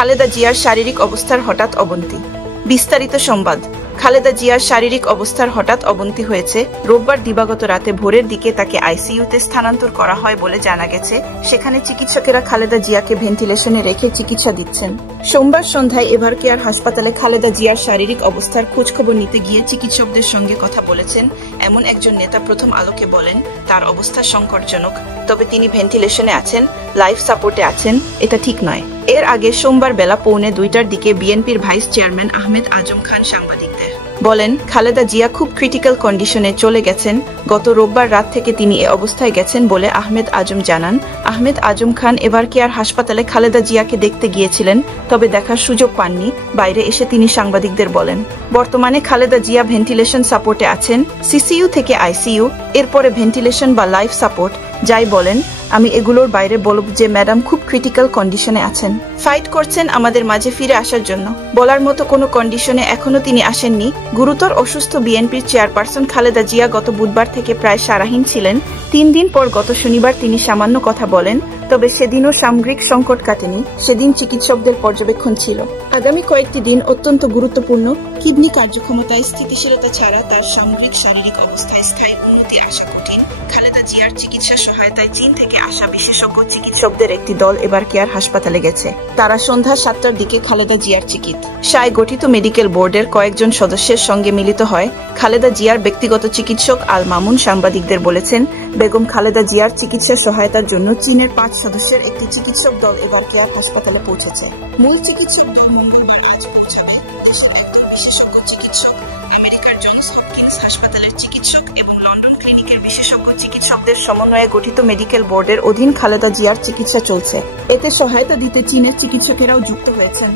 খালেদা জিয়ার শারীরিক অবস্থার হঠাৎ অবনতি। বিস্তারিত সংবাদ। খালেদা জিয়ার শারীরিক অবস্থার হঠাৎ অবনতি হয়েছে। রোববার দিবাগত রাতে ভোরের দিকে তাকে আইসিইউতে স্থানান্তর করা হয় বলে জানা গেছে। সেখানে চিকিৎসকেরা খালেদা জিয়াকে ভেন্টিলেশনে রেখে চিকিৎসা দিচ্ছেন। সোমবার সন্ধ্যায় এভারকেয়ার হাসপাতালে খালেদা জিয়ার শারীরিক অবস্থার খোঁজখবর নিতে গিয়ে চিকিৎসকদের সঙ্গে কথা বলেছেন এমন একজন নেতা প্রথম আলোকে বলেন, তার অবস্থা সংকটজনক, তবে তিনি ভেন্টিলেশনে আছেন, লাইফ সাপোর্টে আছেন, এটা ঠিক নয়। এর আগে সোমবার বেলা 1:45টার দিকে বিএনপির ভাইস চেয়ারম্যান আহমেদ আজম খান সাংবাদিকদের বলেন, খালেদা জিয়া খুব ক্রিটিক্যাল কন্ডিশনে চলে গেছেন। গত রোববার রাত থেকে তিনি এ অবস্থায় গেছেন বলে আহমেদ আজম জানান। আহমেদ আজম খান এভারকেয়ার হাসপাতালে খালেদা জিয়াকে দেখতে গিয়েছিলেন, তবে দেখার সুযোগ পাননি। বাইরে এসে তিনি সাংবাদিকদের বলেন, বর্তমানে খালেদা জিয়া ভেন্টিলেশন সাপোর্টে আছেন, সিসিইউ থেকে আইসিইউ, এরপরে ভেন্টিলেশন বা লাইফ সাপোর্ট, যাই বলেন আমি এগুলোর বাইরে বলব যে ম্যাডাম খুব ক্রিটিক্যাল কন্ডিশনে আছেন, ফাইট করছেন আমাদের মাঝে ফিরে আসার জন্য। বলার মতো কোনো কন্ডিশনে এখনো তিনি আসেননি। গুরুতর অসুস্থ বিএনপির চেয়ারপারসন খালেদা জিয়া গত বুধবার থেকে প্রায় সারাহীন ছিলেন। 3 দিন পর গত শনিবার তিনি সামান্য কথা বলেন, তবে সেদিনও সামগ্রিক সংকট কাটেনি। সেদিন চিকিৎসকদের পর্যবেক্ষণ ছিল। আগামী কয়েকটি দিন অত্যন্ত গুরুত্বপূর্ণ। কিডনি কার্যক্ষমতায় স্থিতিশীলতা ছাড়া তার সামগ্রিক শারীরিক অবস্থায় স্থায়ী উন্নতি আসা কঠিন। খালেদা জিয়ার চিকিৎসা সহায়তায় চীন থেকে আসা বিশেষজ্ঞ চিকিৎসকদের একটি দল এভারকেয়ার হাসপাতালে গেছে। তারা সন্ধ্যা 7টার দিকে খালেদা জিয়ার চিকিৎসায় গঠিত মেডিকেল বোর্ডের কয়েকজন সদস্যের সঙ্গে মিলিত হয়। খালেদা জিয়ার ব্যক্তিগত চিকিৎসক আল মামুন সাংবাদিকদের বলেছেন, বেগম খালেদা জিয়ার চিকিৎসা সহায়তার জন্য চীনের 5 সদস্যের একটি চিকিৎসক দল এভারকেয়ার হাসপাতালে পৌঁছেছে। মূল চিকিৎসক দল মঙ্গলবার আজ পৌঁছাবে। দেশের একজন বিশেষজ্ঞ চিকিৎসক, আমেরিকার জনস হপকিন্স হাসপাতালের চিকিৎসক এবং লন্ডন ক্লিনিকের বিশেষজ্ঞ চিকিৎসকদের সমন্বয়ে গঠিত মেডিকেল বোর্ডের অধীন খালেদা জিয়ার চিকিৎসা চলছে। এতে সহায়তা দিতে চীনের চিকিৎসকেরাও যুক্ত হয়েছেন।